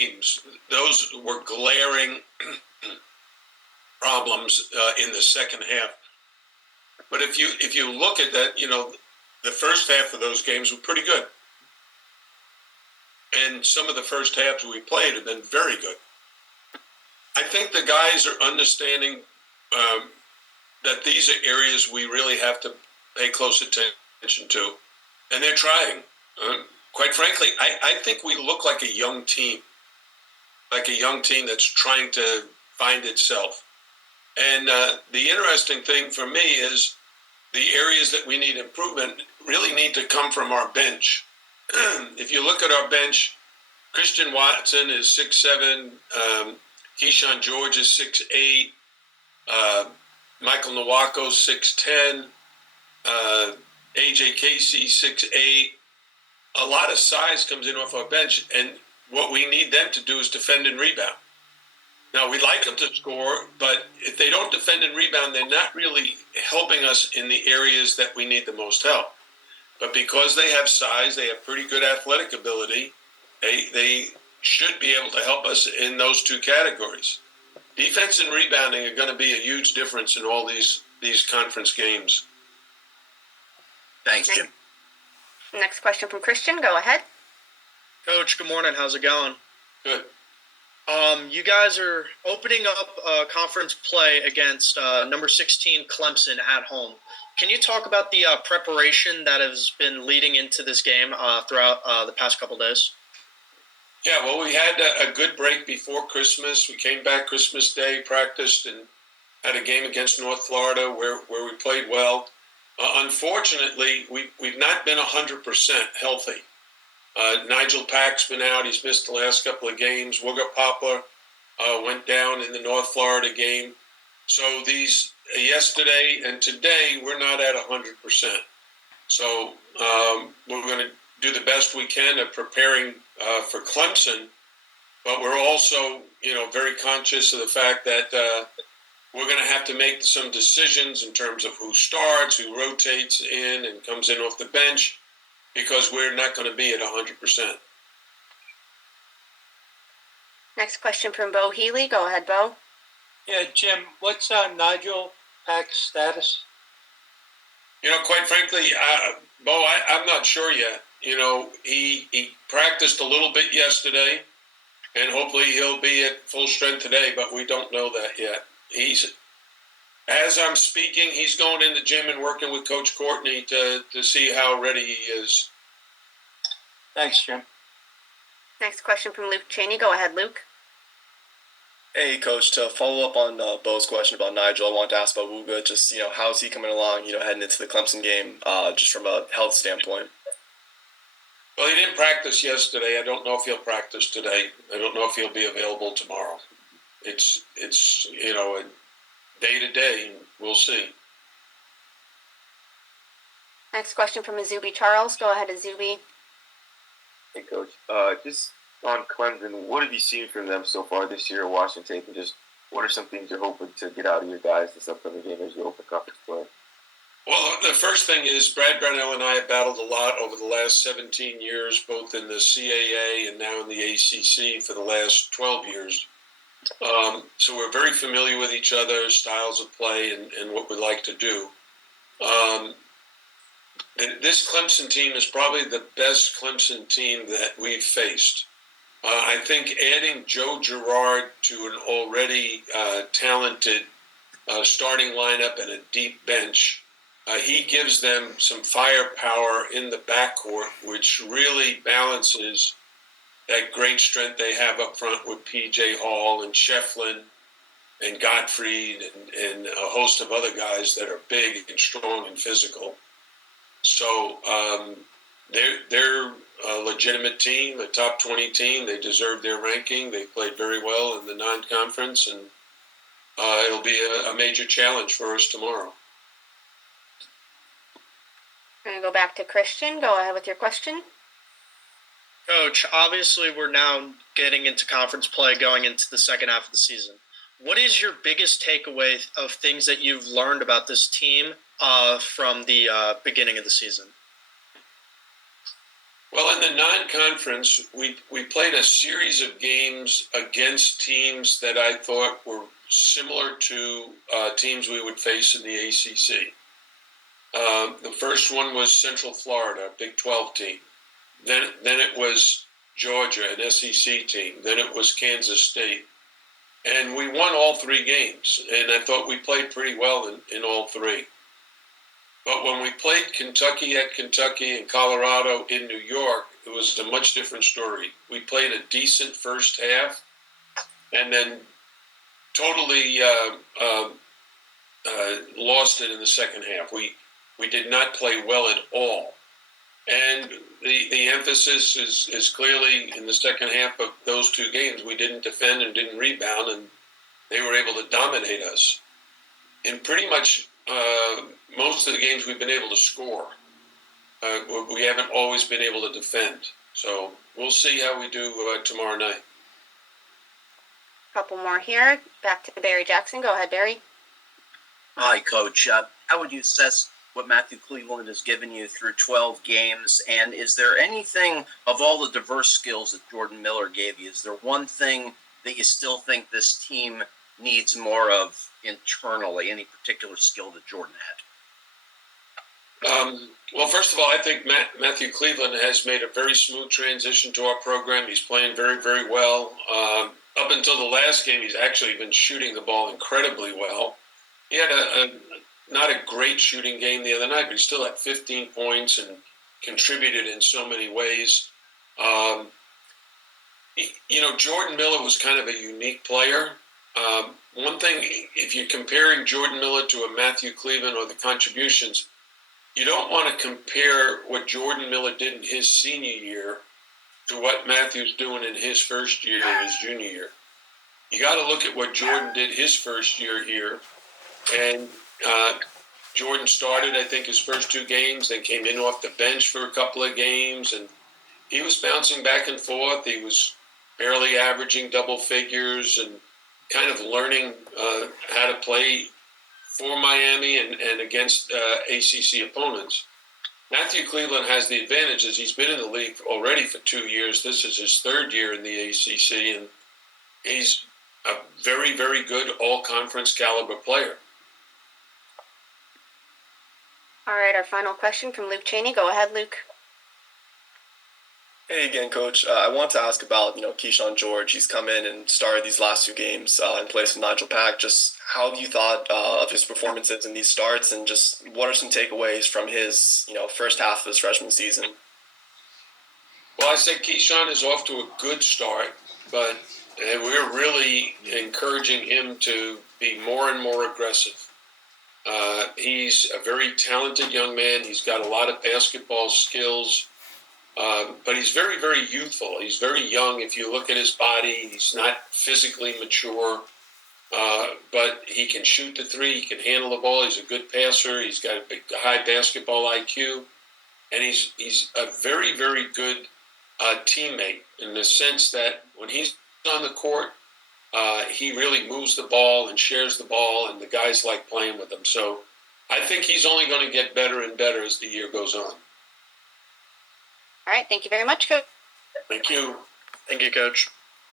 games. Those were glaring problems in the second half. But if you look at that, the first half of those games were pretty good. And some of the first halves we played have been very good. I think the guys are understanding that these are areas we really have to pay close attention to. And they're trying. Quite frankly, I think we look like a young team that's trying to find itself. And the interesting thing for me is the areas that we need improvement really need to come from our bench. If you look at our bench, Christian Watson is 6'7", Keyshawn George is 6'8", Michael Nwako's 6'10", AJ Casey 6'8". A lot of size comes in off our bench, and what we need them to do is defend and rebound. Now, we'd like them to score, but if they don't defend and rebound, they're not really helping us in the areas that we need the most help. But because they have size, they have pretty good athletic ability, they should be able to help us in those two categories. Defense and rebounding are going to be a huge difference in all these conference games. Thanks, Jim. Next question from Christian. Go ahead. Coach, good morning. How's it going? Good. You guys are opening up conference play against number 16 Clemson at home. Can you talk about the preparation that has been leading into this game throughout the past couple days? Yeah, well, we had a good break before Christmas. We came back Christmas Day, practiced, and had a game against North Florida where we played well. Unfortunately, we've not been 100% healthy. Nigel Pack's been out. He's missed the last couple of games. Wozza Poplar went down in the North Florida game. So these yesterday and today, we're not at 100%. So we're going to do the best we can at preparing for Clemson, but we're also, very conscious of the fact that we're going to have to make some decisions in terms of who starts, who rotates in and comes in off the bench, because we're not going to be at 100%. Next question from Bo Healy. Go ahead, Bo. Yeah, Jim, what's Nigel Pack's status? Quite frankly, Bo, I'm not sure yet. He practiced a little bit yesterday, and hopefully he'll be at full strength today, but we don't know that yet. As I'm speaking, he's going in the gym and working with Coach Courtney to see how ready he is. Thanks, Jim. Next question from Luke Cheney. Go ahead, Luke. Hey, Coach, to follow up on Bo's question about Nigel, I wanted to ask about Wozza. Just, how's he coming along, heading into the Clemson game, just from a health standpoint? Well, he didn't practice yesterday. I don't know if he'll practice today. I don't know if he'll be available tomorrow. It's a day to day. We'll see. Next question from Azubi Charles. Go ahead, Azubi. Hey, Coach. Just on Clemson, what have you seen from them so far this year at Washington State? And just what are some things you're hoping to get out of your guys this upcoming game as you open conference play? Well, the first thing is Brad Brownell and I have battled a lot over the last 17 years, both in the CAA and now in the ACC for the last 12 years. So we're very familiar with each other, styles of play, and what we like to do. This Clemson team is probably the best Clemson team that we've faced. I think adding Joe Girard to an already talented starting lineup and a deep bench, he gives them some firepower in the backcourt, which really balances that great strength they have up front with P.J. Hall and Shefflin and Gottfried and a host of other guys that are big and strong and physical. So they're a legitimate team, a top 20 team. They deserve their ranking. They played very well in the non-conference, and it'll be a major challenge for us tomorrow. I'm going to go back to Christian. Go ahead with your question. Coach, obviously we're now getting into conference play going into the second half of the season. What is your biggest takeaway of things that you've learned about this team from the beginning of the season? Well, in the non-conference, we played a series of games against teams that I thought were similar to teams we would face in the ACC. The first one was Central Florida, a Big 12 team. Then it was Georgia, an SEC team. Then it was Kansas State. And we won all three games, and I thought we played pretty well in all three. But when we played Kentucky at Kentucky and Colorado in New York, it was a much different story. We played a decent first half and then totally lost it in the second half. We did not play well at all. And the emphasis is clearly in the second half of those two games. We didn't defend and didn't rebound, and they were able to dominate us. In pretty much most of the games we've been able to score. We haven't always been able to defend. So we'll see how we do tomorrow night. Couple more here. Back to Barry Jackson. Go ahead, Barry. Hi, Coach. How would you assess what Matthew Cleveland has given you through 12 games? And is there anything of all the diverse skills that Jordan Miller gave you, is there one thing that you still think this team needs more of internally, any particular skill that Jordan had? Well, first of all, I think Matthew Cleveland has made a very smooth transition to our program. He's playing very, very well. Up until the last game, he's actually been shooting the ball incredibly well. He had not a great shooting game the other night, but he still had 15 points and contributed in so many ways. Jordan Miller was kind of a unique player. One thing, if you're comparing Jordan Miller to a Matthew Cleveland or the contributions, you don't want to compare what Jordan Miller did in his senior year to what Matthew's doing in his first year and his junior year. You got to look at what Jordan did his first year here. And Jordan started, I think, his first two games, then came in off the bench for a couple of games, and he was bouncing back and forth. He was barely averaging double figures and kind of learning how to play for Miami and against ACC opponents. Matthew Cleveland has the advantage as he's been in the league already for 2 years. This is his third year in the ACC, and he's a very, very good all-conference caliber player. All right, our final question from Luke Cheney. Go ahead, Luke. Hey again, Coach. I want to ask about Keyshawn George. He's come in and started these last two games in place of Nigel Pack. Just how have you thought of his performances in these starts, and just what are some takeaways from his first half of his freshman season? Well, I say Keyshawn is off to a good start, but we're really encouraging him to be more and more aggressive. He's a very talented young man. He's got a lot of basketball skills. But he's very, very youthful. He's very young. If you look at his body, he's not physically mature, but he can shoot the three. He can handle the ball. He's a good passer. He's got a high basketball IQ, and he's a very, very good teammate in the sense that when he's on the court, he really moves the ball and shares the ball, and the guys like playing with him. So I think he's only going to get better and better as the year goes on. All right, thank you very much, Coach. Thank you. Thank you, Coach.